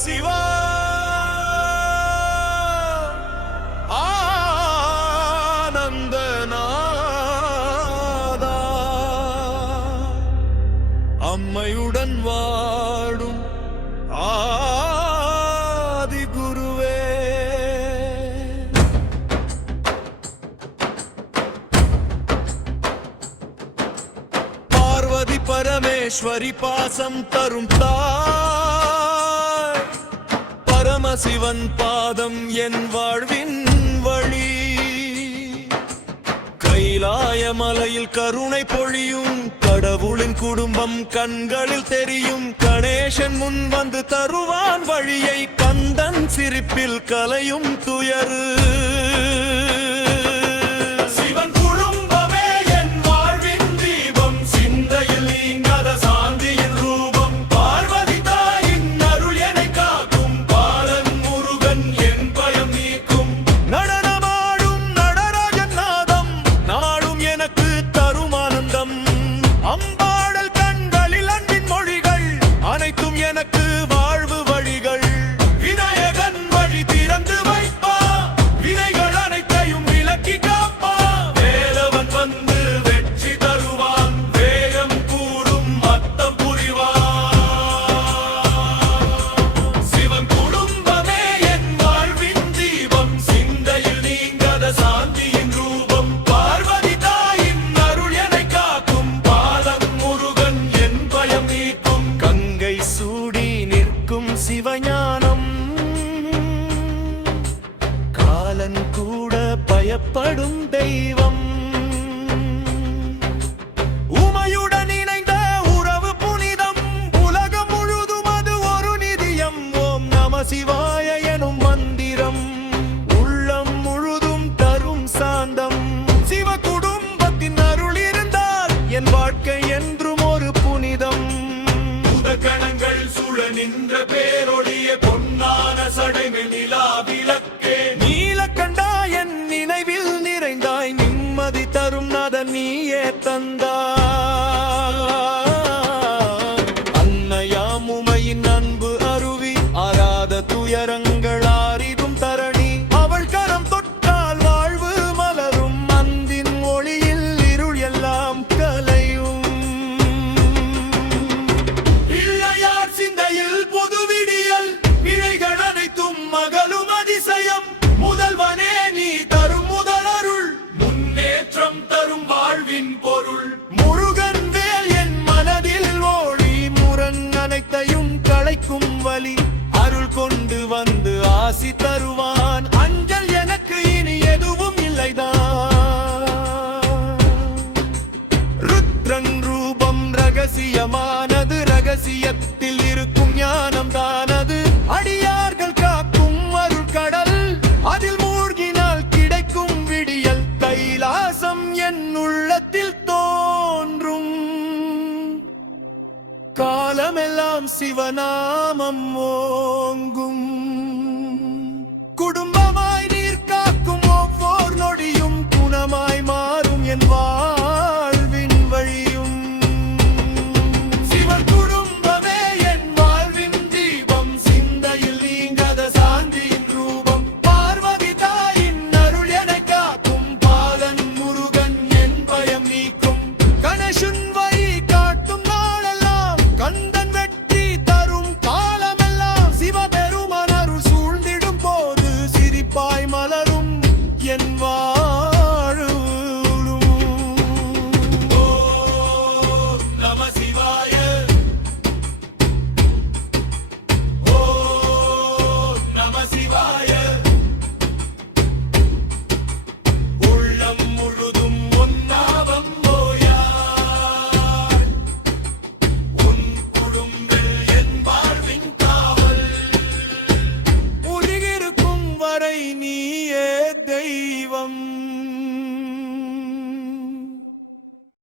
சிவா ஆனந்தநாதா அம்மையுடன் வாடும் ஆதி குருவே பார்வதி பரமேஸ்வரி பாசம் தரும் தாய் பரமசிவன் பாதம் என் வாழ்வின் வழி கைலாய மலையில் கருணை பொழியும் கடவுளின் குடும்பம் கண்களில் தெரியும் கணேசன் முன் வந்து தருவான் வழியை கந்தன் சிரிப்பில் கலையும் துயரு சிவஞானம் காலன் கூட பயப்படும் தெய்வம் உமையுடன் இணைந்த உறவு புனிதம் உலகம் முழுதும் அது ஒரு நிதியம் ஓம் நம சிவாய எனும் மந்திரம் உள்ளம் முழுதும் தரும் சாந்தம் சிவ குடும்பத்தின் அருள் இருந்தால் என் வாழ்க்கை என்றும் ஒரு புனிதம் கணங்கள் சுழ நின்ற பேரொழிய பொன்னான சடைமில் நிலா விளக்கே நீலக்கண்டா என் நினைவில் நிறைந்தாய் நிம்மதி தரும் நாதன் நீயே தந்தாய் அன்னையாம் உமையின் அன்பு அருவி ஆராத துயரங்கள் ஆறிடும் தரணி அவள் கரம் தொட்டால் வாழ்வு மலரும் அந்தின் ஒளியில் இருள் எல்லாம் கலையும் மகளும் அதிசயம் முதல்வனே நீ தரும் முதலருள் முன்னேற்றம் தரும் வாழ்வின் பொருள் முருகன் வேல் என் மனதில் ஓடி முரண் அனைத்தையும் களைக்கும் வழி அருள் கொண்டு வந்து ஆசி தருவான் அஞ்சல் எனக்கு இனி எதுவும் இல்லைதான் ருத்ரன் ரூபம் ரகசியமானது ரகசியத்தில் இருக்கும் ஞானம் தானது அடியார்கள் கடல் அதில் மூழ்கினால் கிடைக்கும் விடியல் கைலாசம் என் உள்ளத்தில் தோன்றும் காலமெல்லாம் சிவநாமம் ஓங்கும்.